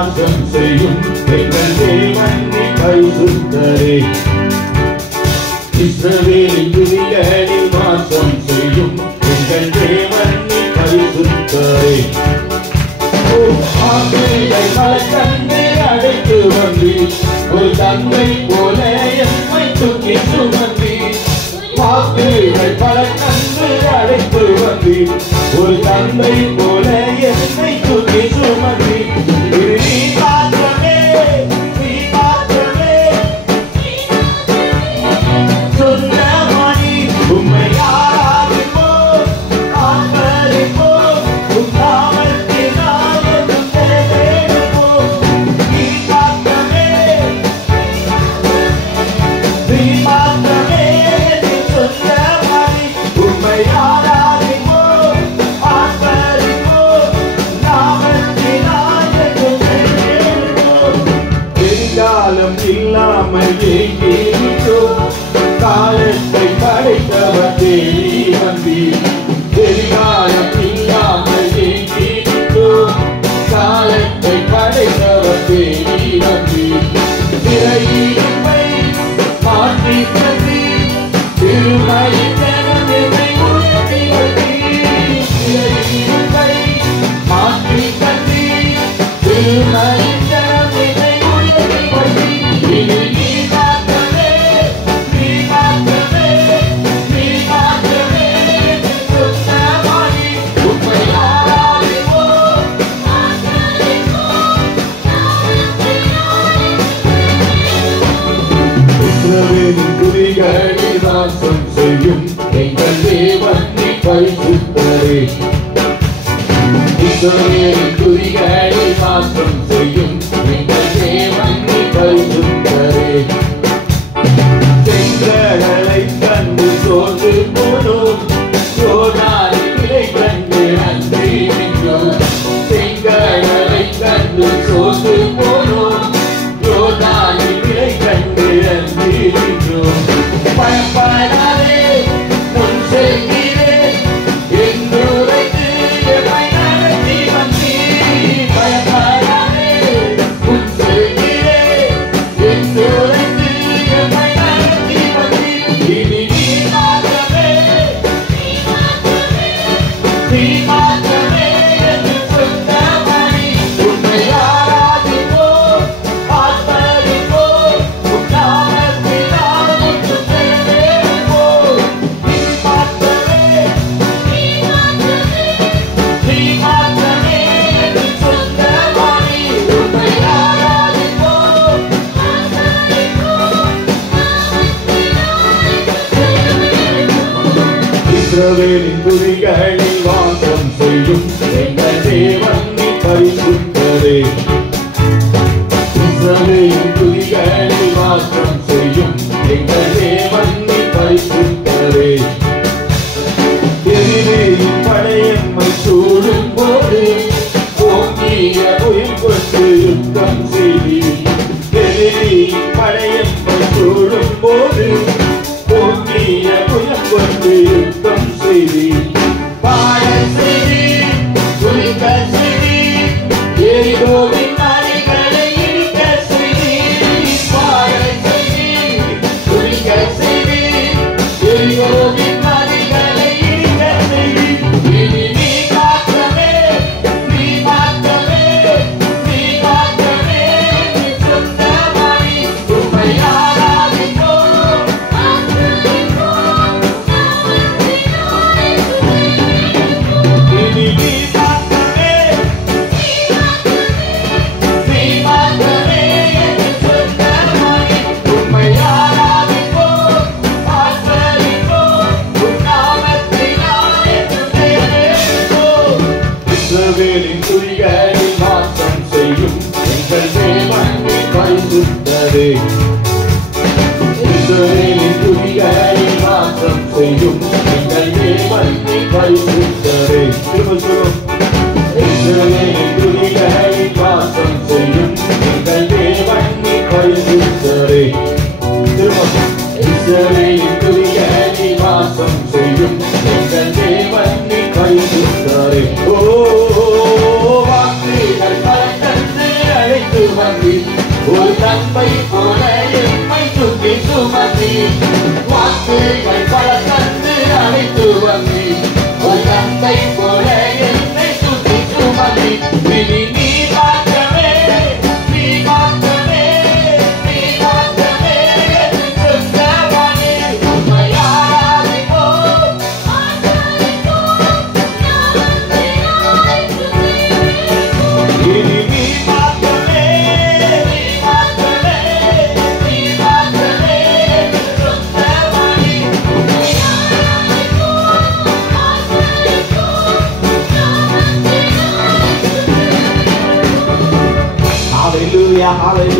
வாசம் செய்யும் எங்கள் தேவன் நீ பரிசுத்தரே. இஸ்ரவேலின் துதிகளில் வாசம் செய்யும் எங்கள் தேவன் நீ பரிசுத்தரே. ஆசைகள் பல கண்ணை அடைத்து வந்தீர், ஒரு தந்தை போல எம்மை தூக்கி சுமந்தீர். வாக்குகள் பல கண்ணை அடைத்து வந்தீர், ஒரு தந்தை போல என்னை தூக்கி சுமந்தீர். இது நீ மாத்திரமே, நீ மாத்திரமே சொன்ன மணி உம்மை ஆராதிப்போம், ஆர்ப்பரிப்போம், உம் நாமத்தினால் என்றும் தேடுவோம். நீ மாத்திரமே, நீ மாத்திரமே சொன்ன மணி உம்மை ஆராதிப்போம், ஆர்ப்பரிப்போம், நாமத்தினால் என்றும் தேடுவோம். எதிர்காலம் இல்லாமல் ஏங்கியிருக்கிறோம், காலத்தை படைத்தவர் தேடி வந்தீர். எதிர்காலம் இல்லாமல் ஏங்கியிருக்கிறோம், காலத்தை படைத்தவர் தேடி வந்தீர். திரையின்மை மாற்றி தந்தீர், திருமலையின் ஜனத்தை உயர்த்தி வந்தீர். திரையின்மை மாற்றி தந்தீர், திருமலையின் ஜனத்தை உயர்த்தி வந்தீர். இனி நீ மாத்திரமே, நீ மாத்திரமே, நீ மாத்திரமே சொன்ன மணி உம்மை ஆராதிப்போம், இஸ்ரவேலின் துதிகளில் வாசம் செய்யும் எங்கள் தேவன் நீ பரிசுத்தரே. இஸ்ரவேலின் துதிகளில் வாசம் செய்யும் எங்கள் தேவன் நீ பரிசுத்தரே. செங்கடலை கண்டு சோர்ந்து போனோம், யோர்தானின் விலை கண்டு நன்றி நின்றோம். செங்கடலை கண்டு சோர்ந்து போனோம், யோர்தானின் விலை கண்டு நன்றி நின்றோம். பயப்படாதே, முன் செல்கிறேன் என்று உரைத்து எம்மை நடத்தி வந்தீர். பயப்படாதே, முன் செல்கிறேன் என்று உரைத்து எம்மை நடத்தி வந்தீர். இனி நீ மாத்திரமே, நீ மாத்திரமே என்று சொன்ன மணி உம்மை ஆராதிப்போம், ஆர்ப்பரிப்போம், உம் நாமத்தினால் என்றும் தேடுவோம். நீ மாத்திரமே, நீ மாத்திரமே என்று சொன்ன மணி உம்மை ஆராதிப்போம். இஸ்ரவேலின் துதிகளில் வாசம் செய்யும் எங்கள் தேவன் நீ பரிசுத்தரே. இஸ்ரவேலின் துதிகளில் வாசம் செய்யும் எங்கள் தேவன் நீ பரிசுத்தரே. எதிரியின் படையம்மை சூழும் போது ஓங்கிய உயிர் கொண்டு யுத்தம் செய்தீர். எதிரியின் படையம்மை சூழும் போது ஓங்கிய உயிர் கொண்டு யுத்தம் செய்தீர். பாட செய்தீர், துதிக்க செய்தீர், எரிகோவின் மலைகளை இடிக்க செய்தீர். பாட செய்தீர், துதிக்க செய்தீர், எரிகோவின் மலைகளை இடிக்க செய்தீர். இனி நீ மாத்திரமே, நீ மாத்திரமே, நீ மாத்திரமே நீ சொன்ன மணி உம்மை ஆராதிப்போம். இனி நீ மாத்திரமே, நீ மாத்திரமே என்று சொன்ன மணி உம்மை ஆராதிப்போம், ஆர்ப்பரிப்போம், உம் நாமத்தினால் என்றும் தேடுவோம். இஸ்ரவேலின் துதிகளில் வாசம் செய்யும் எங்கள் தேவன் நீ பரிசுத்தரே. இஸ்ரவேலின் துதிகளில் வாசம் செய்யும் எங்கள் தேவன் நீ பரிசுத்தரே. திரும்ப சொல்லும். இஸ்ரவேலின் துதிகளில் வாசம் செய்யும் எங்கள் தேவன் நீ பரிசுத்தரே. திரும்ப. இஸ்ரவேலின் துதிகளில் வாசம் செய்யும் எங்கள் தேவன் நீ பரிசுத்தரே. ஓ வாக்குகள் பல தந்து தந்தை போல எம்மை சுற்றி சுமந்தி வார்த்தைகள் பல தந்து அழைத்து வந்தி ஒரு தந்தை போல என்னை சுற்றி சுமந்தி இனி நீ மாற்றமே நீ மாற்றமே நீ மாற்றமே சொந்தமானே உம்மை ஆராதிப்போம் இனி நீ மாற்றமே நீ மாற்றமே நீ மாற்றமே சொந்தமானே உம்மை Hallelujah, hallelujah.